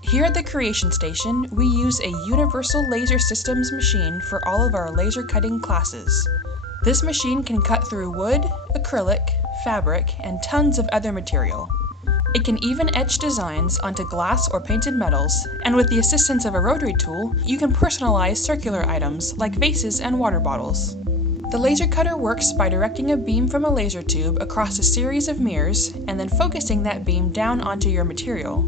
Here at the Creation Station, we use a Universal Laser Systems machine for all of our laser cutting classes. This machine can cut through wood, acrylic, fabric, and tons of other material. It can even etch designs onto glass or painted metals, and with the assistance of a rotary tool, you can personalize circular items like vases and water bottles. The laser cutter works by directing a beam from a laser tube across a series of mirrors and then focusing that beam down onto your material.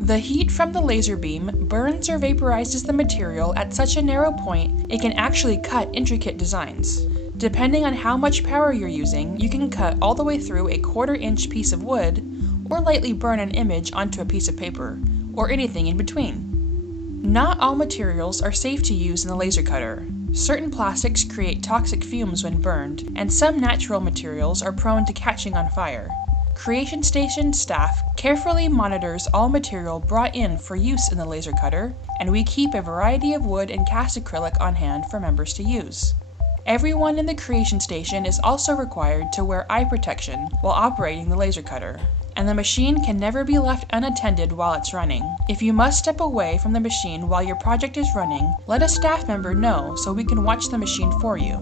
The heat from the laser beam burns or vaporizes the material at such a narrow point it can actually cut intricate designs. Depending on how much power you're using, you can cut all the way through a 1/4-inch piece of wood, or lightly burn an image onto a piece of paper, or anything in between. Not all materials are safe to use in the laser cutter. Certain plastics create toxic fumes when burned, and some natural materials are prone to catching on fire. Creation Station staff carefully monitors all material brought in for use in the laser cutter, and we keep a variety of wood and cast acrylic on hand for members to use. Everyone in the Creation Station is also required to wear eye protection while operating the laser cutter, and the machine can never be left unattended while it's running. If you must step away from the machine while your project is running, let a staff member know so we can watch the machine for you.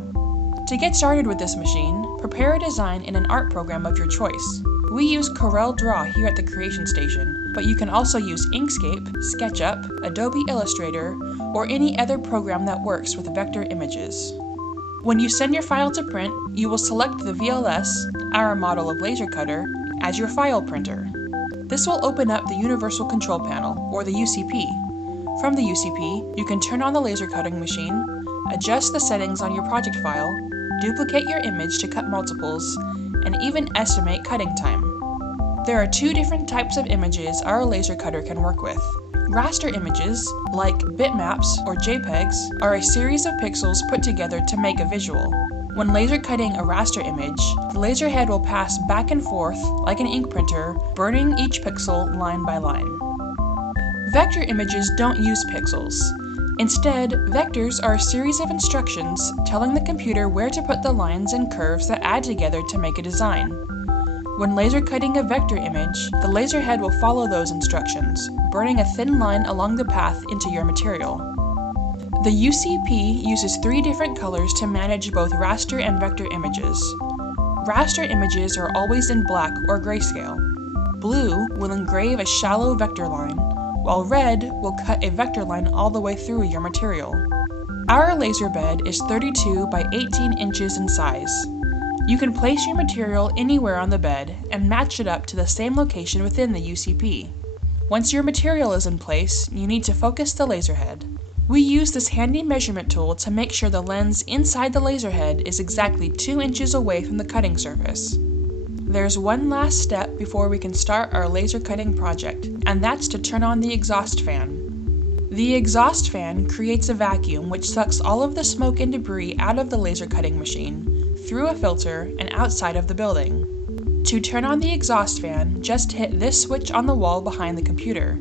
To get started with this machine, prepare a design in an art program of your choice. We use Corel Draw here at the Creation Station, but you can also use Inkscape, SketchUp, Adobe Illustrator, or any other program that works with vector images. When you send your file to print, you will select the VLS, our model of laser cutter, as your file printer. This will open up the Universal Control Panel, or the UCP. From the UCP, you can turn on the laser cutting machine, adjust the settings on your project file, duplicate your image to cut multiples, and even estimate cutting time. There are 2 different types of images our laser cutter can work with. Raster images, like bitmaps or JPEGs, are a series of pixels put together to make a visual. When laser cutting a raster image, the laser head will pass back and forth like an ink printer, burning each pixel line by line. Vector images don't use pixels. Instead, vectors are a series of instructions telling the computer where to put the lines and curves that add together to make a design. When laser cutting a vector image, the laser head will follow those instructions, burning a thin line along the path into your material. The UCP uses 3 different colors to manage both raster and vector images. Raster images are always in black or grayscale. Blue will engrave a shallow vector line, while red will cut a vector line all the way through your material. Our laser bed is 32 by 18 inches in size. You can place your material anywhere on the bed and match it up to the same location within the UCP. Once your material is in place, you need to focus the laser head. We use this handy measurement tool to make sure the lens inside the laser head is exactly 2 inches away from the cutting surface. There's one last step before we can start our laser cutting project, and that's to turn on the exhaust fan. The exhaust fan creates a vacuum which sucks all of the smoke and debris out of the laser cutting machine, through a filter, and outside of the building. To turn on the exhaust fan, just hit this switch on the wall behind the computer.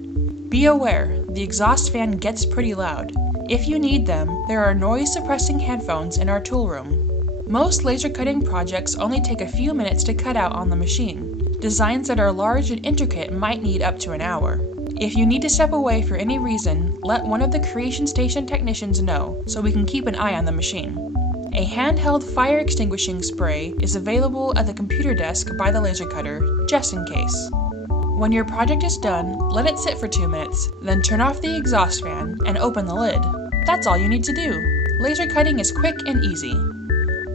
Be aware, the exhaust fan gets pretty loud. If you need them, there are noise-suppressing headphones in our tool room. Most laser cutting projects only take a few minutes to cut out on the machine. Designs that are large and intricate might need up to an hour. If you need to step away for any reason, let one of the Creation Station technicians know so we can keep an eye on the machine. A handheld fire extinguishing spray is available at the computer desk by the laser cutter, just in case. When your project is done, let it sit for 2 minutes, then turn off the exhaust fan and open the lid. That's all you need to do. Laser cutting is quick and easy.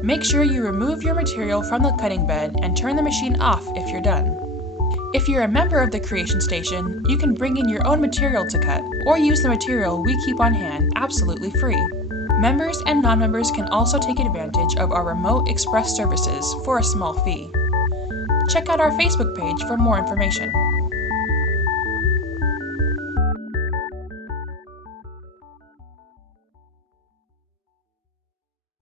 Make sure you remove your material from the cutting bed and turn the machine off if you're done. If you're a member of the Creation Station, you can bring in your own material to cut, or use the material we keep on hand absolutely free. Members and non-members can also take advantage of our remote express services for a small fee. Check out our Facebook page for more information.